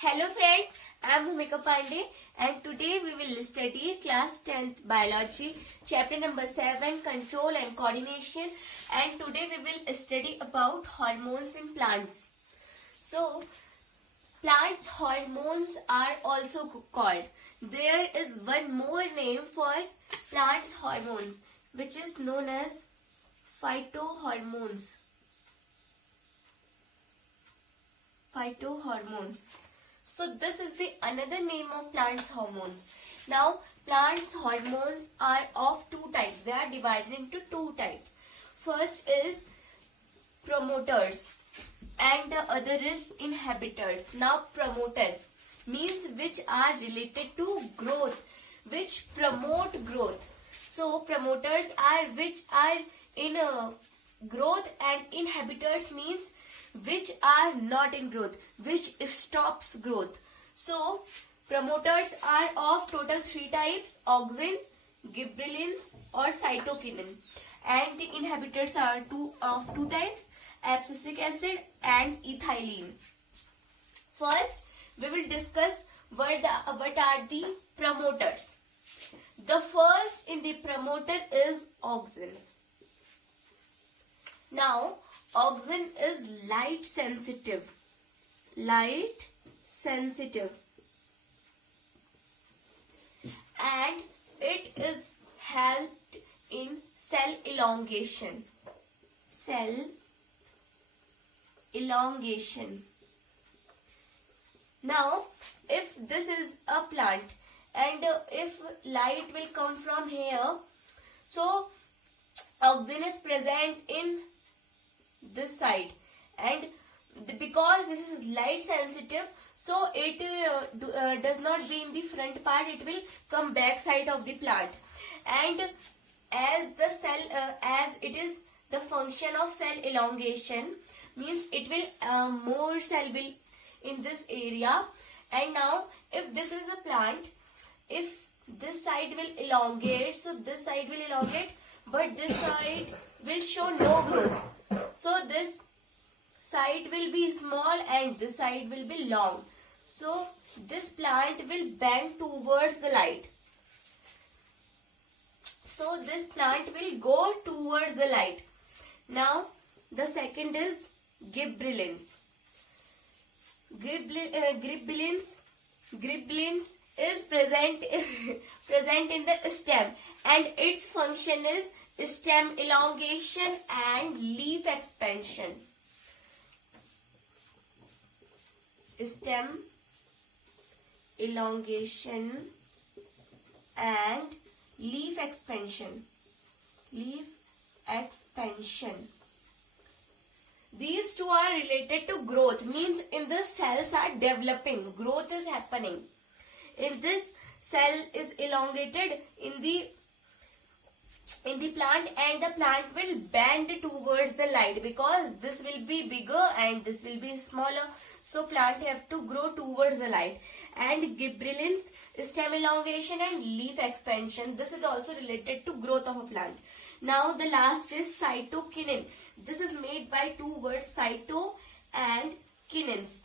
Hello friends, I am Bhumika Pandey and today we will study class 10th biology chapter number 7 control and coordination, and today we will study about hormones in plants. So plants hormones are also called. There is one more name for plants hormones which is known as phytohormones. Phytohormones. So this is the another name of plants hormones. Now plants hormones are of two types. They are divided into two types. First is promoters and the other is inhibitors. Now promoter means which are related to growth, which promote growth. So promoters are which are in growth, and inhibitors means which are not in growth, which stops growth. So promoters are of total three types: auxin, gibberellins or cytokinin, and the inhibitors are of two types: abscisic acid and ethylene. First we will discuss what are the promoters. The first in the promoter is auxin. Now auxin is light sensitive, and it is helped in cell elongation. Now if this is a plant and if light will come from here, so auxin is present in this side, and because this is light sensitive, so it does not be in the front part, it will come back side of the plant. And as the cell as it is the function of cell elongation, means it will more cell will in this area. And now if this is a plant, if this side will elongate, so this side will elongate, but this side will show no growth. So this side will be small and this side will be long. So this plant will bend towards the light. So this plant will go towards the light. Now the second is gibberellins. Gibberellins is present in the stem, and its function is stem elongation and leaf expansion. Stem elongation and leaf expansion. These two are related to growth, means in the cells are developing, growth is happening. If this cell is elongated in the plant, and the plant will bend towards the light, because this will be bigger and this will be smaller, so plant have to grow towards the light. And gibberellins, stem elongation and leaf expansion, this is also related to growth of a plant. Now the last is cytokinin. This is made by two words, cyto and kinins.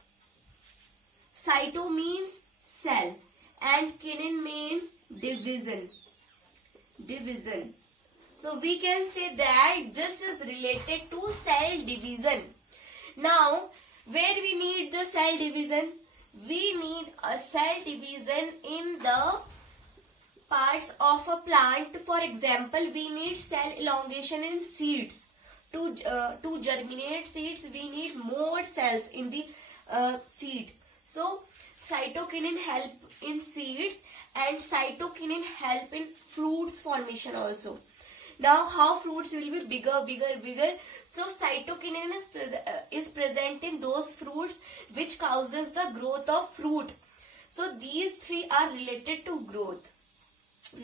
Cyto means cell and kinin means division. So we can say that this is related to cell division. Now where we need the cell division? We need a cell division in the parts of a plant. For example, we need cell elongation in seeds. To germinate seeds, we need more cells in the seed. So cytokinin help in seeds and cytokinin help in fruits formation also. Now how fruits will be bigger. So cytokinin is present in those fruits which causes the growth of fruit. So these three are related to growth.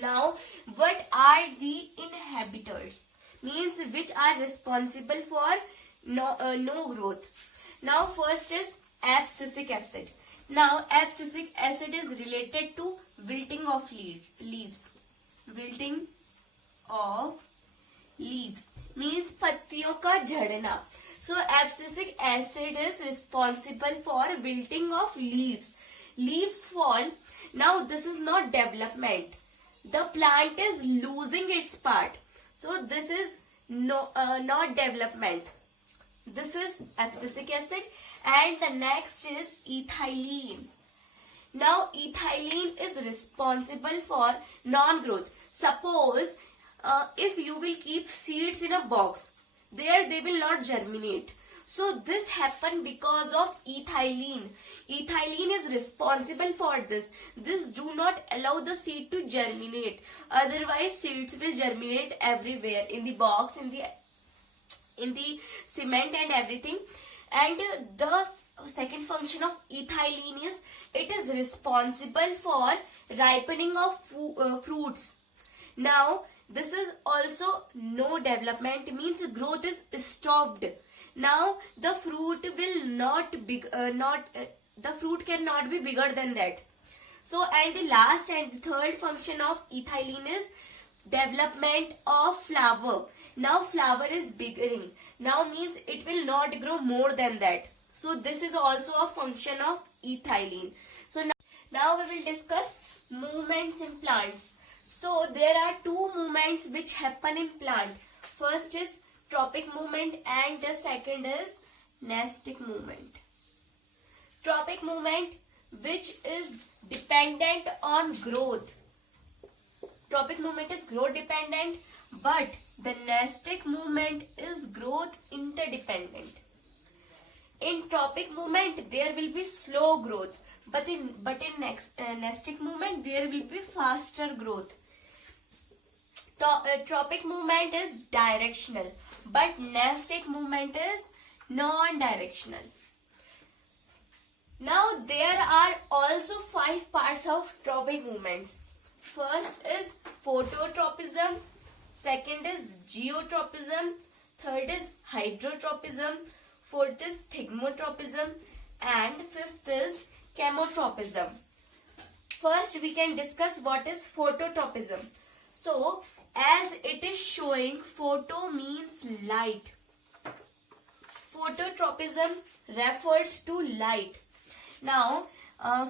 Now what are the inhibitors? Means which are responsible for no growth. Now first is abscisic acid. Now abscisic acid is related to wilting of leaves. Wilting of leaves means पत्तियों का झड़ना. So abscisic acid is responsible for wilting of leaves. Leaves fall. Now this is not development. The plant is losing its part. So this is not development. This is abscisic acid. And the next is ethylene. Now ethylene is responsible for non-growth. Suppose if you will keep seeds in a box, there they will not germinate. So this happened because of ethylene. Ethylene is responsible for this. This do not allow the seed to germinate. Otherwise seeds will germinate everywhere, in the box, in the cement and everything. And the second function of ethylene is it is responsible for ripening of fruits. Now this is also no development, means growth is stopped. Now the fruit will not the fruit cannot be bigger than that. So and the last and the third function of ethylene is development of flower. Now flower is beginning. Now means it will not grow more than that. So this is also a function of ethylene. So now we will discuss movements in plants. So there are two movements which happen in plant. First is tropic movement and the second is nastic movement. Tropic movement, which is dependent on growth. Tropic movement is growth dependent, but the nastic movement is growth interdependent. In tropic movement there will be slow growth, but in nastic movement there will be faster growth. Tropic movement is directional, but nastic movement is non-directional. Now there are also 5 parts of tropic movements. First is phototropism, second is geotropism, third is hydrotropism, fourth is thigmotropism, and fifth is camotropism. First we can discuss what is phototropism. So as it is showing, photo means light. Phototropism refers to light. Now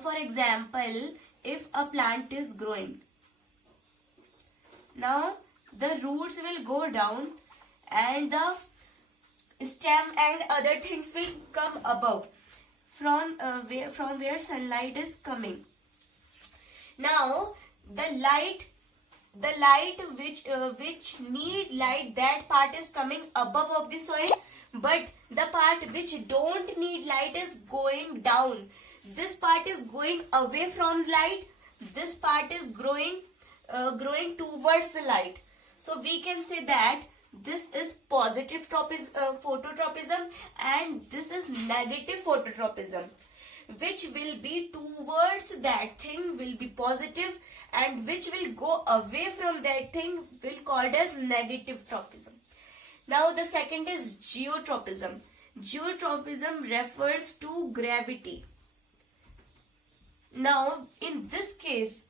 for example, if a plant is growing, now the roots will go down and the stem and other things will come above from where sunlight is coming. Now the light which need light, that part is coming above of the soil, but the part which don't need light is going down. This part is going away from light, this part is growing towards the light. So we can say that this is positive phototropism and this is negative phototropism. Which will be towards that thing will be positive and which will go away from that thing will called as negative tropism. Now the second is geotropism. Geotropism refers to gravity. Now in this case,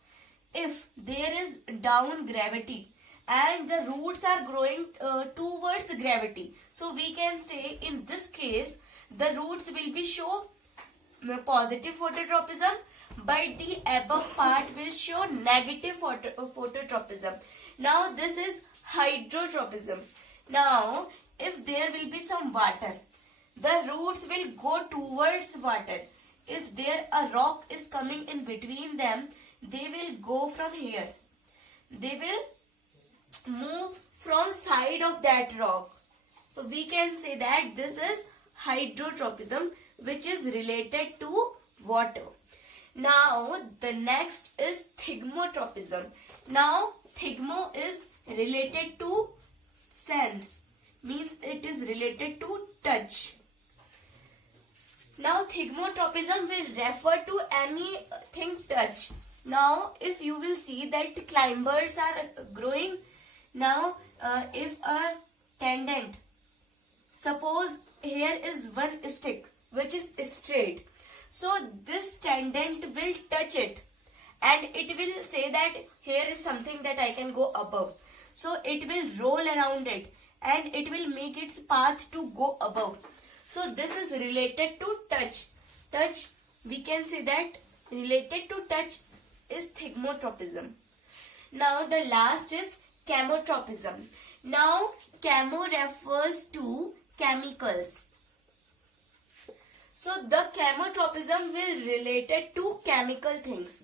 if there is down gravity and the roots are growing towards gravity, so we can say in this case the roots will be show positive phototropism, but the above part will show negative phototropism. Now this is hydrotropism. Now if there will be some water, the roots will go towards water. If there a rock is coming in between them, they will go from here. They will move from side of that rock. So we can say that this is hydrotropism, which is related to water. Now the next is thigmotropism. Now thigmo is related to sense, means it is related to touch. Now thigmotropism will refer to anything touch. Now if you will see that climbers are growing, now if a tendon, suppose here is one stick which is straight, so this tendon will touch it and it will say that here is something that I can go above. So it will roll around it and it will make its path to go above. So this is related to touch. Touch, we can say that related to touch is Thigmotropism. Now the last is Camotropism. Now camo refers to chemicals. So the Camotropism will related to chemical things.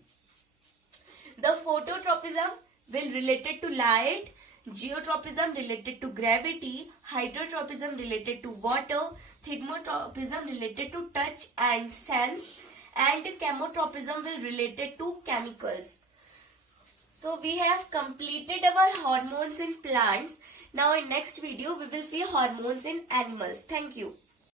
The Phototropism will related to light, Geotropism related to gravity, Hydrotropism related to water, Thigmotropism related to touch and sense, and Camotropism will related to chemicals. So we have completed our hormones in plants. Now in next video we will see hormones in animals. Thank you.